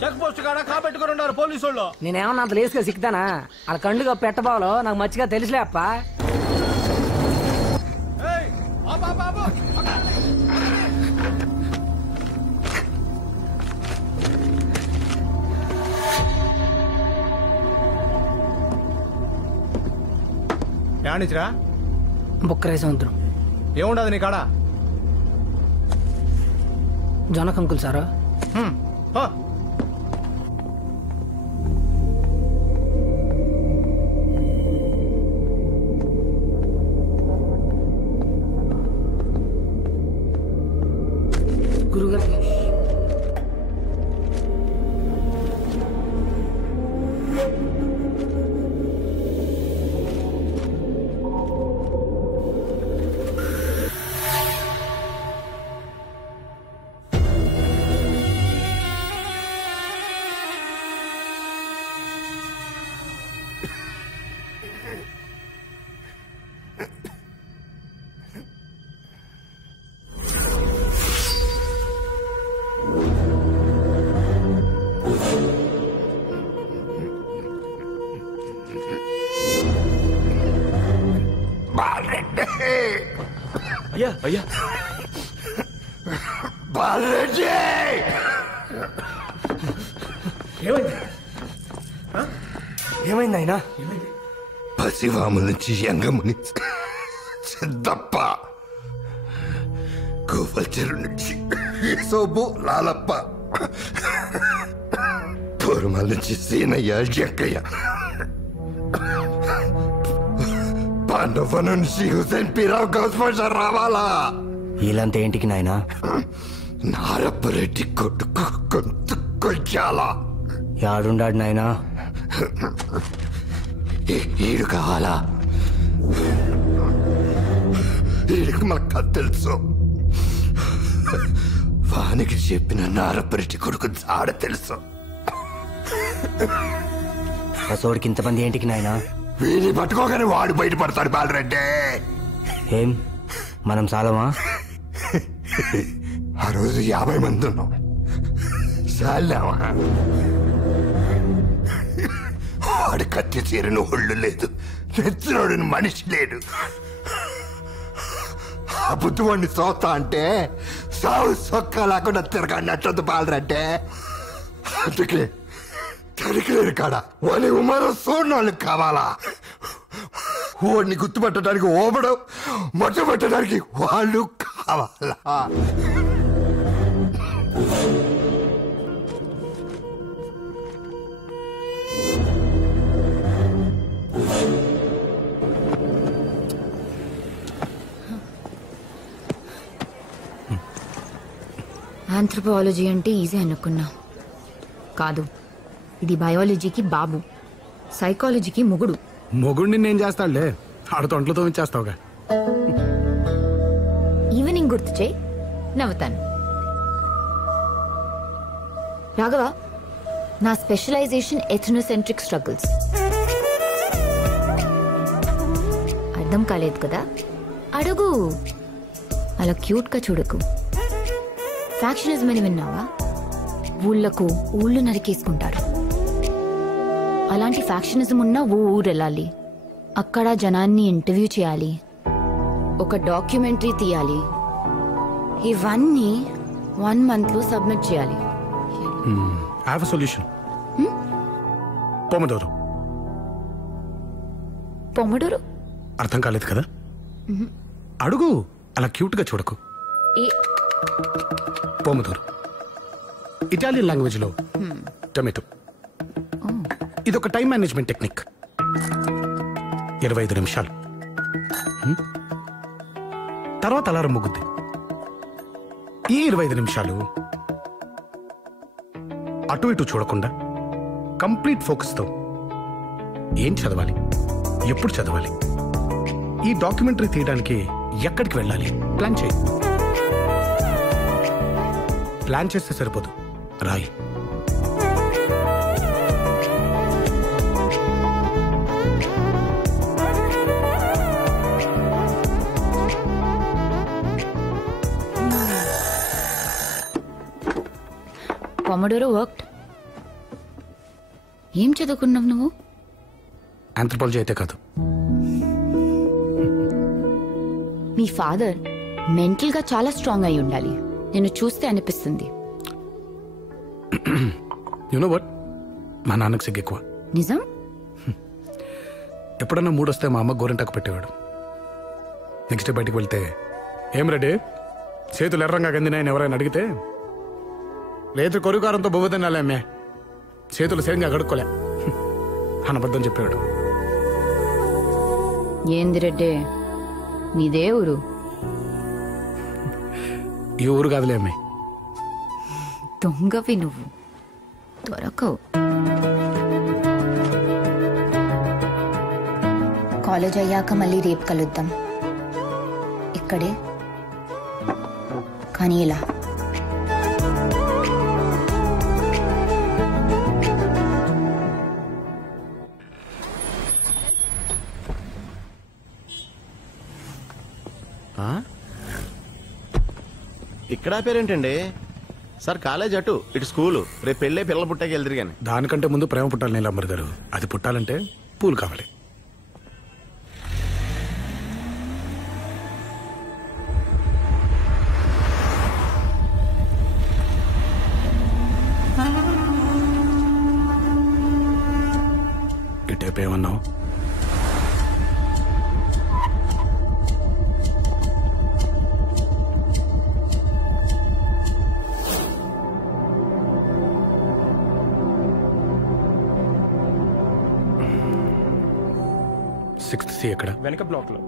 Check post కాడ కాపెట్టుకుని ఉన్నారు police వాళ్ళు. నేనేమన్నా అంత లేసుగా సిక్తానా? వాళ్ళ కండుగా పెట్టబాలో నాకు మంచిగా తెలుసులే అప్ప. యానిచ్చిరా బుక్కరే సముద్రం ఏముండదు నీ కాడ? జనకంకులు సారా? గురుగారు అయ్యా అయ్యా బాలరెడ్డి ఏమైంది ఆయన? పసివాము నుంచి యంగముని సిద్ధప్ప, గోవల్చెరు నుంచి సోబు లాలప్ప, పూర్మల నుంచి సీనయ్య జక్కయ్య, పాండవ నుంచి హుసేన్ పీరావు గౌస్మాషర్ రావాలా? వీళ్ళంతా ఏంటికి నాయనా? నారప్పరెడ్డి కొడుకు గొంతు కొయ్యాలా? యాడుండాడు నాయనా? ఈడు కావాలా? ఈడికి మాకు తెలుసు. వానికి చెప్పిన నారప్పరెడ్డి కొడుకు ఆడ తెలుసు. అసోడికి ఇంతమంది ఏంటికి నాయనా? వీని పట్టుకోగానే వాడు బయటపడతాడు బాలరెడ్డి. ఏం మనం చాలమా? ఆ రోజు 50 మంది ఉన్నాం. చాలామా? వాడు కత్తి చీరని ఒళ్ళు లేదు, నెచ్చినోడిని మనిషి లేడు. ఆ బుద్ధువాడిని చూస్తా అంటే సాగు సొక్క లేకుండా తిరగన్నట్టు బాలరెడ్డి. అందుకే తరికిలేరు కాడ వాని ఉమరం చూడనోళ్ళు కావాలా? వాడిని గుర్తుపట్టడానికి ఓపడం, మొట్టబెట్టడానికి వాళ్ళు కావాలా? ఆంథ్రోపాలజీ అంటే ఈజీ అనుకున్నా. కాదు, ఇది బయాలజీకి బాబు, సైకాలజీకి మొగుడు. మొగుడిని నేను చేస్తాడులే, ఆడతో ఒంట్లతో ఇచ్చేస్తావుగా. ఈవినింగ్ గుర్తు చేయి, నవ్వుతాను. రాఘవ, నా స్పెషలైజేషన్ ఎథ్నోసెంట్రిక్ స్ట్రగుల్స్. అర్థం కాలేదు కదా? అడుగు. అలా క్యూట్గా చూడకు. ఫ్యాక్షనిజం అని విన్నావా? ఊళ్ళకు ఊళ్ళు నరికేసుకుంటారు. అలాంటి ఫ్యాక్షనిజం ఉన్న ఊరు వెళ్ళాలి, అక్కడ జనాన్ని ఇంటర్వ్యూ చేయాలి, ఒక డాక్యుమెంటరీ తీయాలి. ఇవన్నీ 1 monthలో సబ్మిట్ చేయాలి. I have a solution. పొమడోరు. పొమడోరు అర్థం కాలేదు కదా? అడుగు, అలా క్యూట్గా చూడకు. పొమడోరు ఇటాలియన్ లాంగ్వేజ్ లో టొమాటో. ఇదొక టైం మేనేజ్మెంట్ టెక్నిక్. 25 నిమిషాలు తర్వాత అలారం ముగ్గుద్ది. ఈ 25 నిమిషాలు అటు ఇటు చూడకుండా కంప్లీట్ ఫోకస్ తో ఏం చదవాలి, ఎప్పుడు చదవాలి, ఈ డాక్యుమెంటరీ తీయడానికి ఎక్కడికి వెళ్ళాలి ప్లాన్ చేయి. ప్లాన్ చేస్తే సరిపోదు, రాయి. Pomodoro worked. ఏం చదువుకున్నావు నువ్వు? ఆంథ్రోపాలజీ అయితే కాదు. మీ ఫాదర్ మెంటల్ గా చాలా స్ట్రాంగ్ అయి ఉండాలి. నేను చూస్తే అనిపిస్తుంది. యు నో వాట్, మా నాన్నకు సిగ్గు ఎక్కువ. నిజం? ఎప్పుడన్నా మూడొస్తే మా అమ్మ గోరింటాకు పెట్టేవాడు. నెక్స్ట్ డే బయటికి వెళ్తే ఏం రెడీ చేతులు ఎర్రంగా గందినాయని ఎవరైనా అడిగితే రేతు కొరుకారంతో బొవ్వ తినాలే అమ్మే, చేతులు సేంగా కడుక్కోలే అనబద్ధం చెప్పాడు. ఏంది రెడ్డే, మీదే ఊరు? ఈ ఊరు కాదులే అమ్మే. దొంగవి నువ్వు, దొరకవు. కాలేజ్ అయ్యాక మళ్ళీ రేపు కలుద్దాం ఇక్కడే, కానీ ఇలా. ఇక్కడ పేరేంటండి సార్? కాలేజ్ అటు, ఇటు స్కూలు. రేపు పెళ్ళే పిల్లలు పుట్టాకి వెళ్తారు కానీ. దానికంటే ముందు ప్రేమ పుట్టాలి నీలమ్మర్ గారు. అది పుట్టాలంటే పూలు కావాలి. ఇటేపు ఏమన్నావు? సిక్స్త్ సి ఎక్కడ? వెనక బ్లాక్ లో.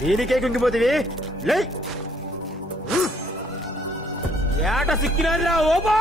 దీనికే కుంగిపోతివి లే. ఏట సిక్కినాదిరా ఓబా.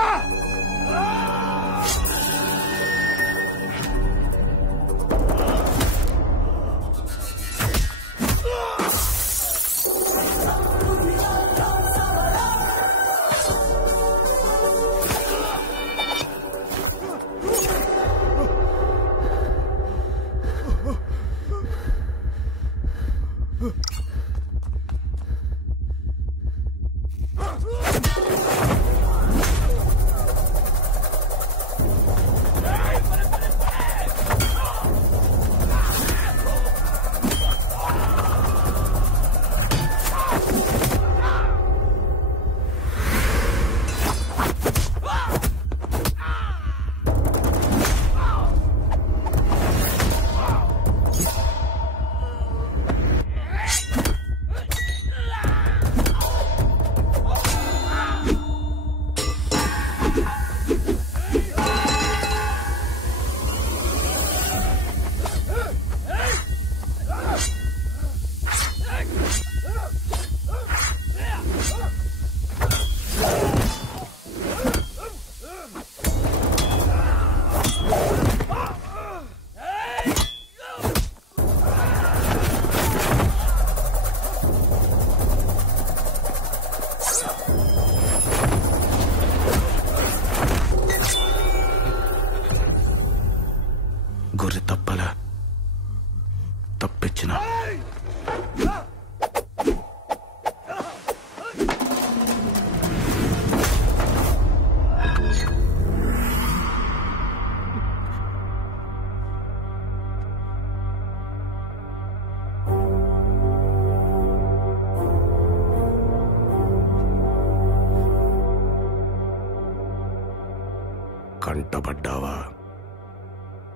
పడ్డావా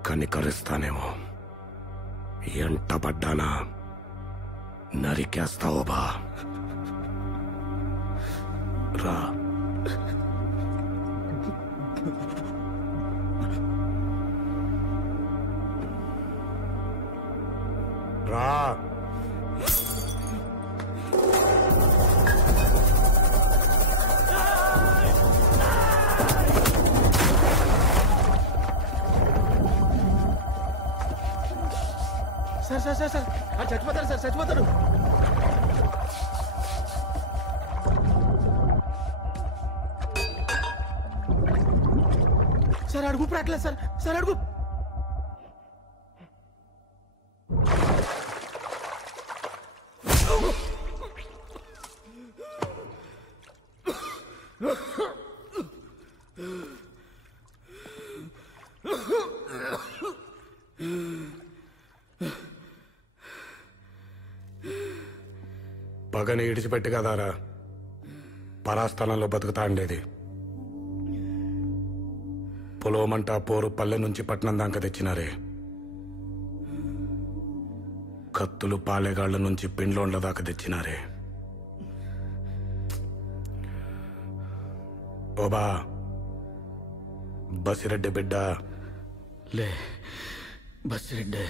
కనికరిస్తానేమో, ఎంట పడ్డానా నరికేస్తావో బా. రా. రా. సార్ సార్ సార్ సార్ చచ్చిపోతారు సార్, చచ్చిపోతారు. సార్ అడుగు రావట్లేదు సార్, సార్ అడుగు. పగని ఇడిచిపెట్టి కదారా పరాస్థలంలో బతుకుతా ఉండేది. పొలోమంటా పోరు పల్లె నుంచి పట్నం దాకా తెచ్చినారే. కత్తులు పాలెగాళ్ల నుంచి పిండ్లోండ్ల దాకా తెచ్చినారే. ఓబా బసిరెడ్డి బిడ్డ లే బసిరెడ్డి.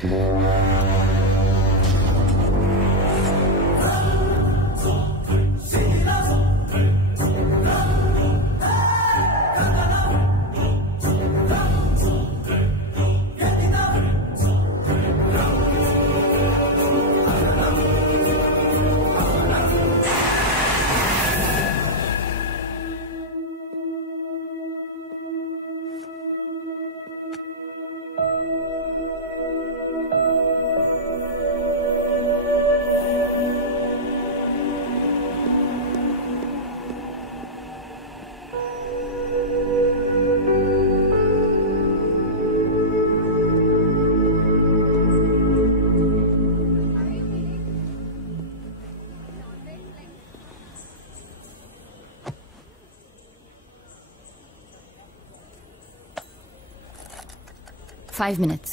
Five minutes.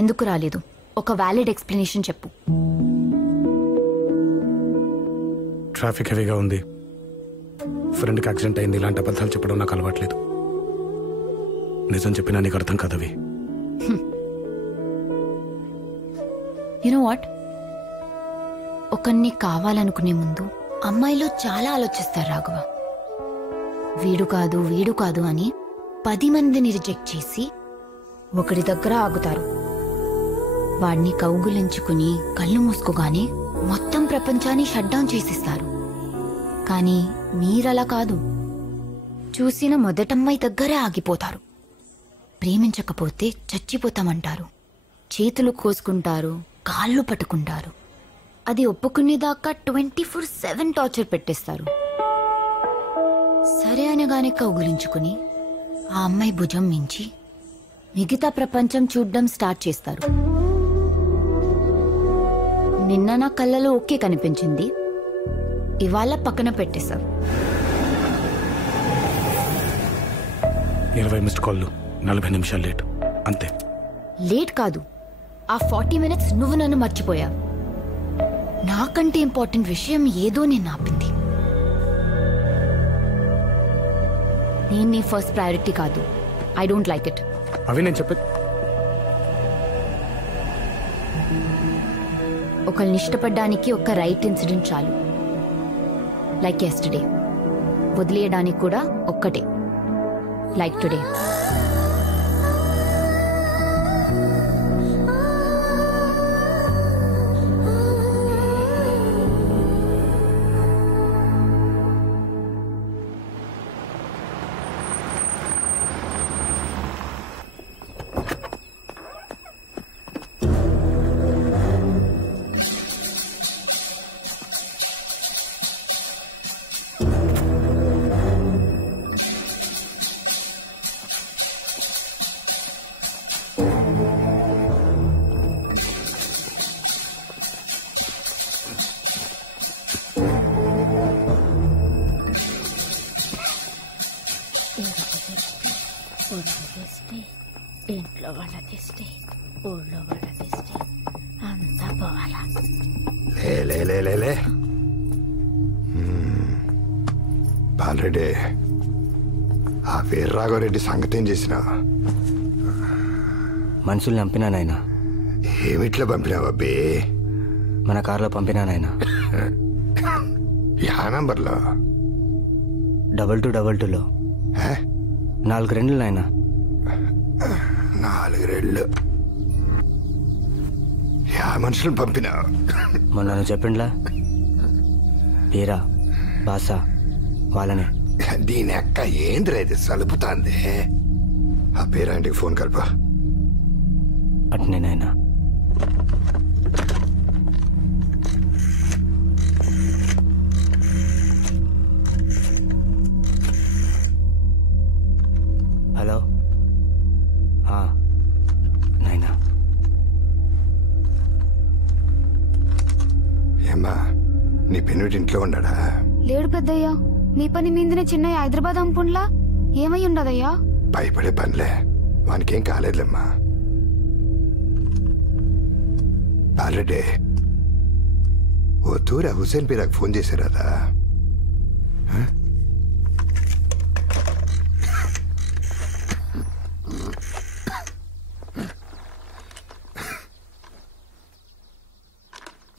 ఎందుకు రాలేదు? ఒక వ్యాలిడ్ ఎక్స్ప్లెనేషన్ చెప్పు. ట్రాఫిక్ హెవీగా ఉంది, ఫ్రెండ్కి యాక్సిడెంట్ అయింది, ఇలాంటి అబద్ధాలు చెప్పడం నాకు అలవాట్లేదు. నిజం చెప్పినా నీకు అర్థం కాదవి. యు నో వాట్, ఒకరిని కావాలనుకునే ముందు అమ్మాయిలో చాలా ఆలోచిస్తారు రాఘవ. వీడు కాదు అని 10 మందిని రిజెక్ట్ చేసి ఒకడి దగ్గర ఆగుతారు. వాడిని కౌగులించుకుని కళ్ళు మూసుకోగానే మొత్తం ప్రపంచాన్ని షట్ డౌన్ చేసిస్తారు. కానీ మీరలా కాదు, చూసిన మొదటమ్మాయి దగ్గరే ఆగిపోతారు. ప్రేమించకపోతే చచ్చిపోతామంటారు, చేతులు కోసుకుంటారు, కాళ్ళు పట్టుకుంటారు. అది ఒప్పుకునేదాకా 24/7 టార్చర్ పెట్టేస్తారు. సరే అనగానే కౌగులించుకుని ఆ అమ్మాయి భుజం మించి మిగతా ప్రపంచం చూడ్డం స్టార్ట్ చేస్తారు. నిన్న నా కళ్ళలో ఓకే కనిపించింది, ఇవాళ పక్కన పెట్టేశారు. 20 మిస్డ్ కాళ్ళు, 40 నిమిషాలు లేట్, అంతే. లేట్ కాదు, ఆ 40 మినిట్స్ నువ్వు నన్ను మర్చిపోయావు. నాకంటే ఇంపార్టెంట్ విషయం ఏదో నేను ఆపింది. నేను నీ ఫస్ట్ ప్రయారిటీ కాదు. I don't like it. అవి నేను చెప్పే ఒకళ్ళని ఇష్టపడడానికి ఒక రైట్ ఇన్సిడెంట్ చాలు. Like yesterday. వదిలేయడానికి కూడా ఒక్కటే, లైక్ టుడే. వాళ్ళ దిష్టి ఊళ్ళో వాళ్ళ దిష్టి అంతా పోవాలా. లే బాలరెడ్డి, ఆ వీర్రాఘవరెడ్డి సంగతి ఏం చేసినా? మనుషుల్ని చంపినా నాయనా. ఏమిట్లా పంపినావు అబ్బే? మన కారులో పంపినా నాయనా. యా నంబర్లో? 2222లో. 4 రెండ్లు నాయనా. 4 రెళ్ళు. యా మనుషులను పంపినావు? మొన్న నువ్వు చెప్పిండ్లా వీరా బాసా వాళ్ళనే. దీని అక్క ఏంద్రా ఇది సలుపుతాంది? ఆ పేరాంటికి ఫోన్ కలపా. అట్నే నాయనా. హలో నాయనా. ఏమ్మా, నీ పెనుటి ఇంట్లో ఉన్నాడా? లేడు పెద్దయ్యా. మీ పని మీందినే చిన్నయ్య హైదరాబాద్ అంపుండ్లా ఏమై ఉండదయ్యా? భయపడే పనిలే, వానికేం కాలేదులేమ్మా. బాలరెడ్డి, ఓ తూరా హుసేన్ పీరాకు ఫోన్ చేశారా?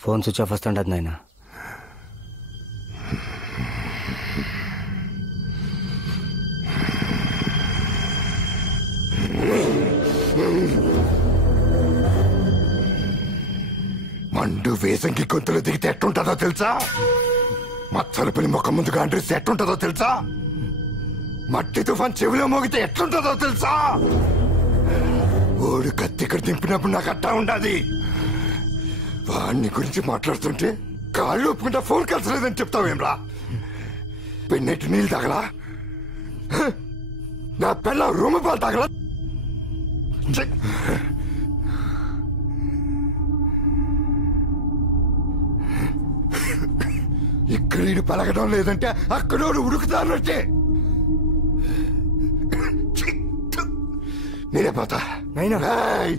ఫోన్ స్విచ్ ఆఫ్ వస్తుండదు నాయనా. మండు వేసంకి గొంతులు దిగితే ఎట్టుంటుందో తెలుసా? మచ్చలు పిల్లి మొక్క ముందుగా అంటేస్తే ఎట్టుంటుందో తెలుసా? మట్టి తుఫాన్ చెవిలో మోగితే ఎట్లుంటుందో తెలుసా? ఓడు కత్తి ఇక్కడ దింపినప్పుడు నాకు అట్టా ఉండాది. వాడిని గురించి మాట్లాడుతుంటే కాళ్ళు ఒప్పుకుంటా ఫోన్ కలిసలేదని చెప్తావేమ్రా? పెన్నెట్టి నీళ్ళు తాగలా? నా పిల్ల రూమ్ పాలు తాగలా? ఇక్కడ ఈడు పలకడం లేదంటే అక్కడోడు ఉడుకుతానట్టే. నేనే పోతా. ఏయ్,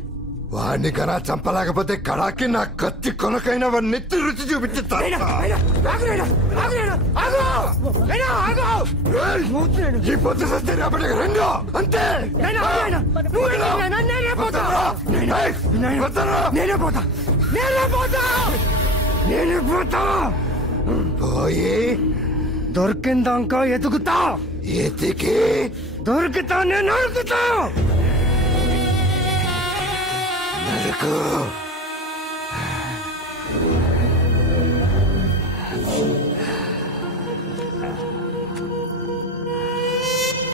వాడిని కన్నా చంపలేకపోతే కడాకి నా కత్తి కొనకైనా వాడిని నెత్తి రుచి చూపించుతా. ఈ పొద్దు సస్తే రేపటికి రెండో అంతే. పోయి దొరికిందాక ఎదుగుతా. ఎతికి దొరికితా నేను నరుకుతా. నరుకు.